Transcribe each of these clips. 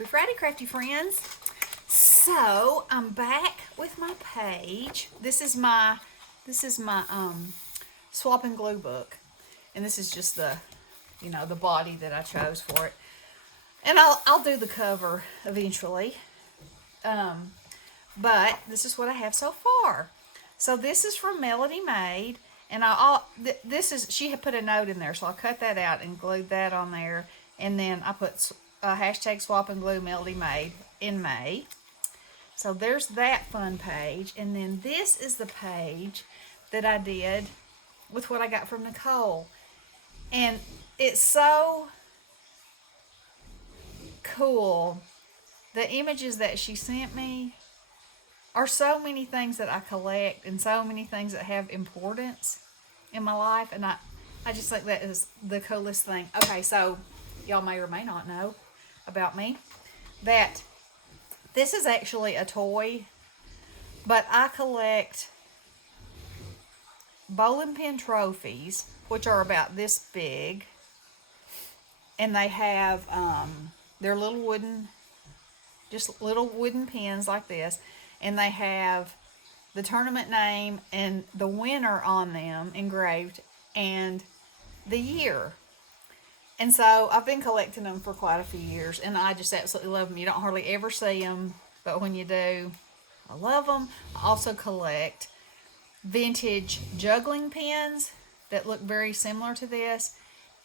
Happy Friday, crafty friends. So I'm back with my page. This is my swap and glue book, and this is just the body that I chose for it. And I'll do the cover eventually. But this is what I have so far. So this is from Melody Made, and this is, she had put a note in there, so I cut that out and glued that on there, and then I put hashtag swap and glue Melody Made in May. So there's that fun page, and then this is the page that I did with what I got from Nicole, and it's so cool. The images that she sent me are so many things that I collect and so many things that have importance in my life, and I just think that is the coolest thing. Okay, so y'all may or may not know about me that this is actually a toy, but I collect bowling pin trophies, which are about this big, and they have they're just little wooden pins like this, and they have the tournament name and the winner on them engraved and the year. And so I've been collecting them for quite a few years, and I just absolutely love them. You don't hardly ever see them, but when you do, I love them. I also collect vintage juggling pins that look very similar to this,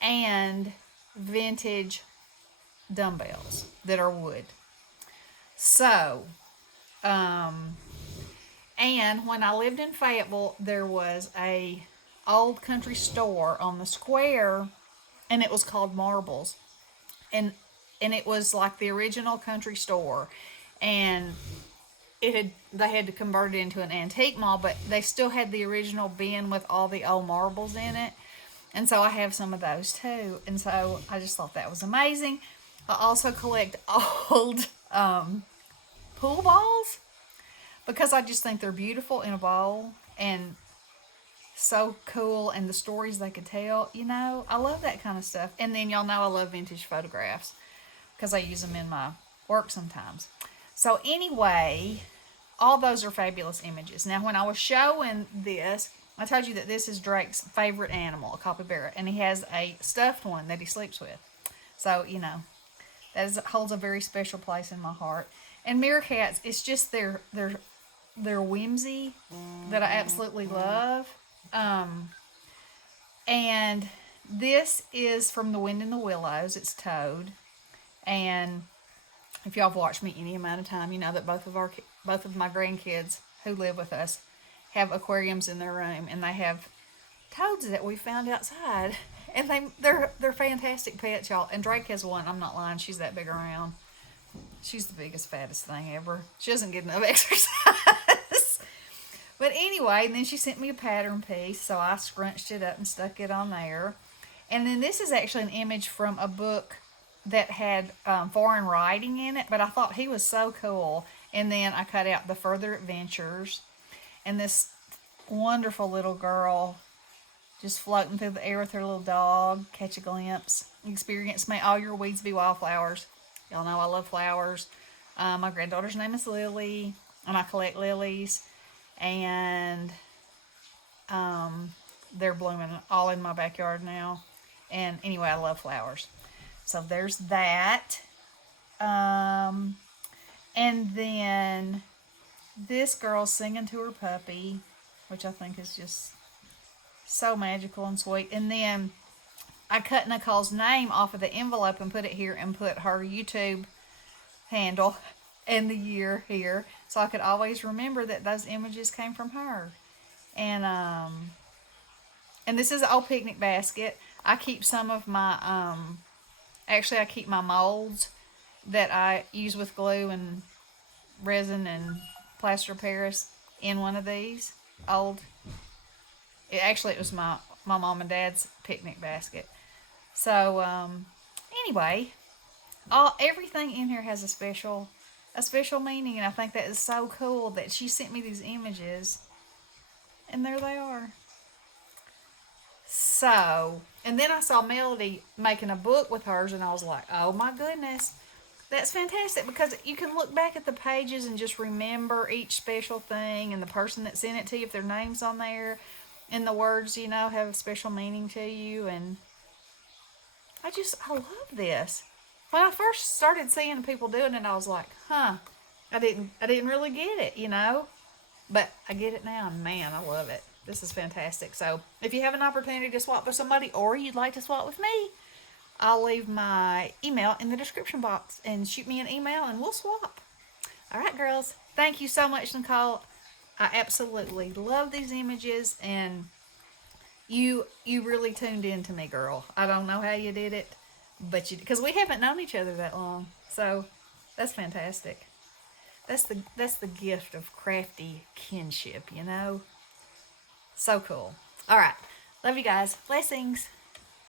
and vintage dumbbells that are wood. So, and when I lived in Fayetteville, there was a old country store on the square, and it was called Marbles, and it was like the original country store, and they had to convert it into an antique mall, but they still had the original bin with all the old marbles in it, and so I have some of those too, and so I just thought that was amazing. I also collect old pool balls because I just think they're beautiful in a bowl and so cool, and the stories they could tell. I love that kind of stuff. And then y'all know I love vintage photographs because I use them in my work sometimes. So anyway, all those are fabulous images. Now, when I was showing this, I told you that this is Drake's favorite animal, a capybara, and he has a stuffed one that he sleeps with. So, that holds a very special place in my heart. And meerkats, it's just their whimsy that I absolutely love. And this is from The Wind in the Willows. It's Toad. And if y'all have watched me any amount of time, you know that both of my grandkids who live with us have aquariums in their room, and they have toads that we found outside, and they're fantastic pets, y'all. And Drake has one. I'm not lying. She's that big around. She's the biggest, fattest thing ever. She doesn't get enough exercise. But anyway, and then she sent me a pattern piece, so I scrunched it up and stuck it on there. And then this is actually an image from a book that had foreign writing in it, but I thought he was so cool. And then I cut out the Further Adventures, and this wonderful little girl just floating through the air with her little dog. Catch a glimpse. Experience may all your weeds be wildflowers. Y'all know I love flowers. My granddaughter's name is Lily, and I collect lilies. And they're blooming all in my backyard now. And anyway, I love flowers. So there's that. And then this girl singing to her puppy, which I think is just so magical and sweet. And then I cut Nicole's name off of the envelope and put it here, and put her YouTube handle and the year here, so I could always remember that those images came from her. And this is an old picnic basket. I keep some of my actually I keep my molds that I use with glue and resin and plaster of Paris in one of these old. It was my mom and dad's picnic basket. So anyway, everything in here has a special meaning, and I think that is so cool that she sent me these images, and there they are. So, and then I saw Melody making a book with hers, and I was like, oh my goodness, That's fantastic because you can look back at the pages and just remember each special thing and the person that sent it to you, if their name's on there and the words, have special meaning to you. And I love this. When I first started seeing people doing it, I was like, huh, I didn't really get it. But I get it now, and man, I love it. This is fantastic. So if you have an opportunity to swap with somebody or you'd like to swap with me, I'll leave my email in the description box and shoot me an email and we'll swap. All right, girls. Thank you so much, Nicole. I absolutely love these images, and you really tuned in to me, girl. I don't know how you did it, but because we haven't known each other that long. So that's fantastic. That's the gift of crafty kinship. So cool. All right. Love you guys. Blessings.